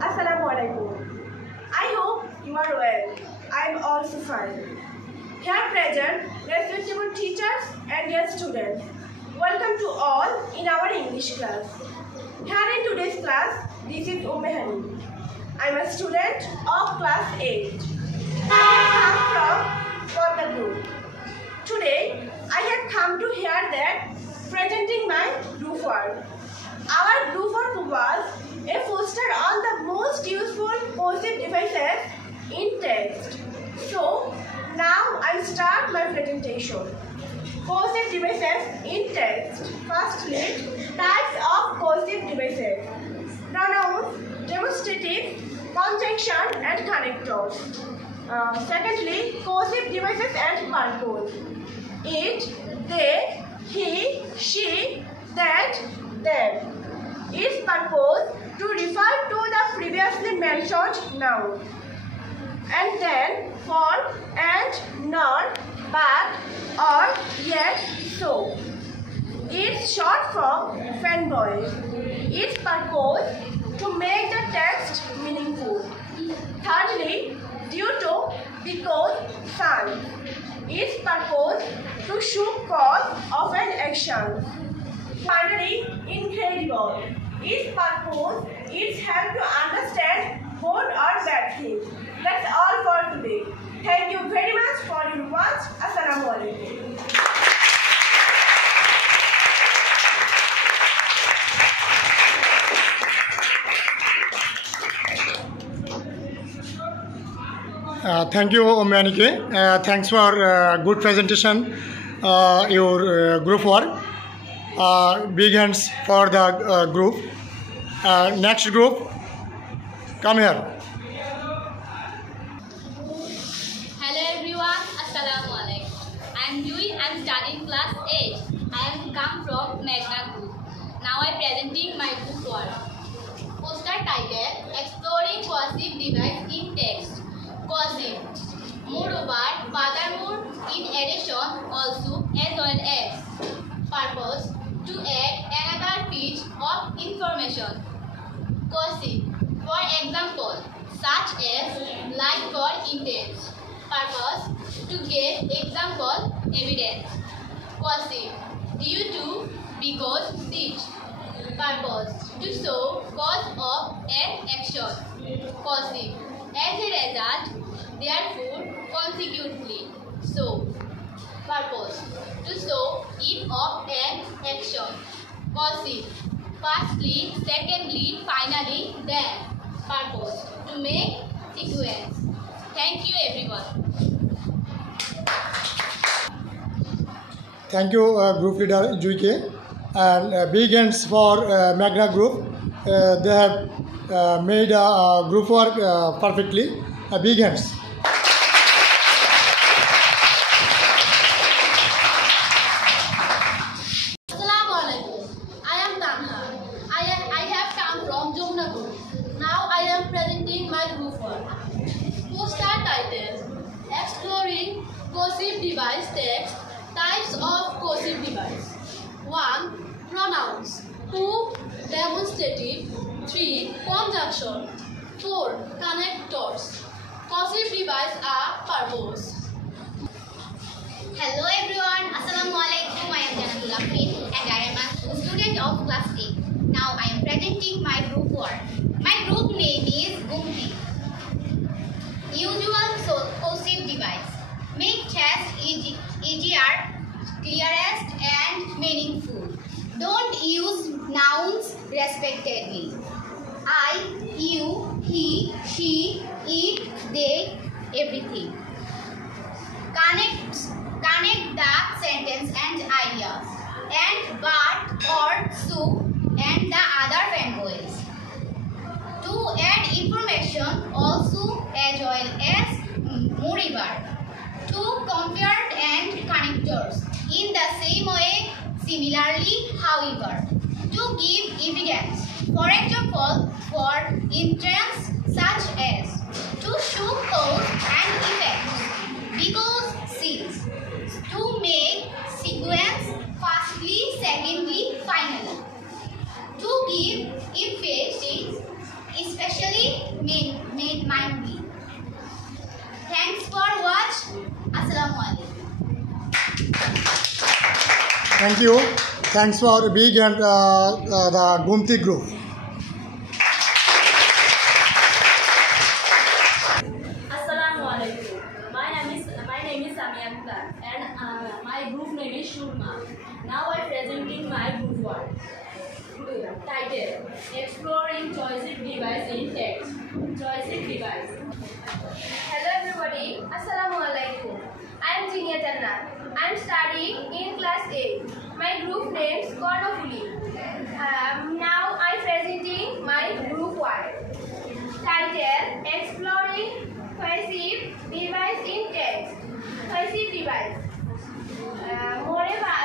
Assalamualaikum. I hope you are well. I am also fine. Here present, respectable teachers and dear students, welcome to all in our English class. Here in today's class, this is Hani. I am a student of class 8. I have come from the group. Today, I have come to hear that presenting my group work. Our group work was a poster on the most useful cursive devices in text. So, now I start my presentation. Cursive devices in text. Firstly, types of cursive devices. Pronouns, demonstrative, conjunction and connectors. Secondly, cursive devices and purpose. It, they, he, she, that, them. Its purpose to refer to the previously mentioned noun. And then for, and, not, but, or, yet, so. It's short from fanboy. Its purpose to make the text meaningful. Thirdly, due to, because, son. Its purpose to show cause of an action. Finally, incredible. Its purpose is help to understand good or bad things. That's all for today. Thank you very much for your watch. Assalamualaikum. Thank you, Manike. Thanks for good presentation. Your group work. Big hands for the group. Next group, come here. Hello everyone, Assalamualaikum. I am Yui. I am studying class 8. I am come from Magna Group. Now I am presenting my group work. Poster title: Exploring cursive device in text. Cursive. Moreover, furthermore, in addition, also, as well as. Purpose: to add another piece of information. Cursive. For example, such as like for intent. Purpose: to get example evidence. Cursive. Due to, because, since. Purpose: to show cause of an action. Cursive. As a result, therefore, consequently. So. Purpose: to show if of an action. Cursive. Firstly, secondly, finally, then. Purpose: to make sequence. Thank you everyone. Thank you, group leader Juike. And big hands for Magna Group. They have made a group work perfectly. Big hands. Exploring cursive device text. Types of cursive device. 1. Pronouns. 2. Demonstrative. 3. Conjunction. 4. Connectors. Cursive device are purpose. Hello everyone. Assalamualaikum. I am Janatullah Queen and I am a student of class 8. Now I am presenting my group work. My group name is Gumti. Usual cursive device. Make text easier, clearest and meaningful. Don't use nouns respectively. I, you, he, she, it, they, everything. Connect the sentence and ideas. And but, or, so and the other fanboys. To add information also as well as moreover. To compare and connectors in the same way, similarly, however. To give evidence, for example, for instance, such as to show cause and effect, because since, to make sequence, firstly, secondly, finally. To give effect, especially Thank you. Thanks for Big and the Gumti group. Assalamualaikum. My name is Samia Khan and my group name is Shurma. Now I presenting my group work. Title: Exploring Joystick Device in Text. Joystick Device. Hello everybody, Assalamualaikum. I am Jinia Jannat. I am studying in class 8. My group name is Kornofuli. Now I am presenting my group work. Title: Exploring Cohesive Device in Text. Cohesive device. Moreover,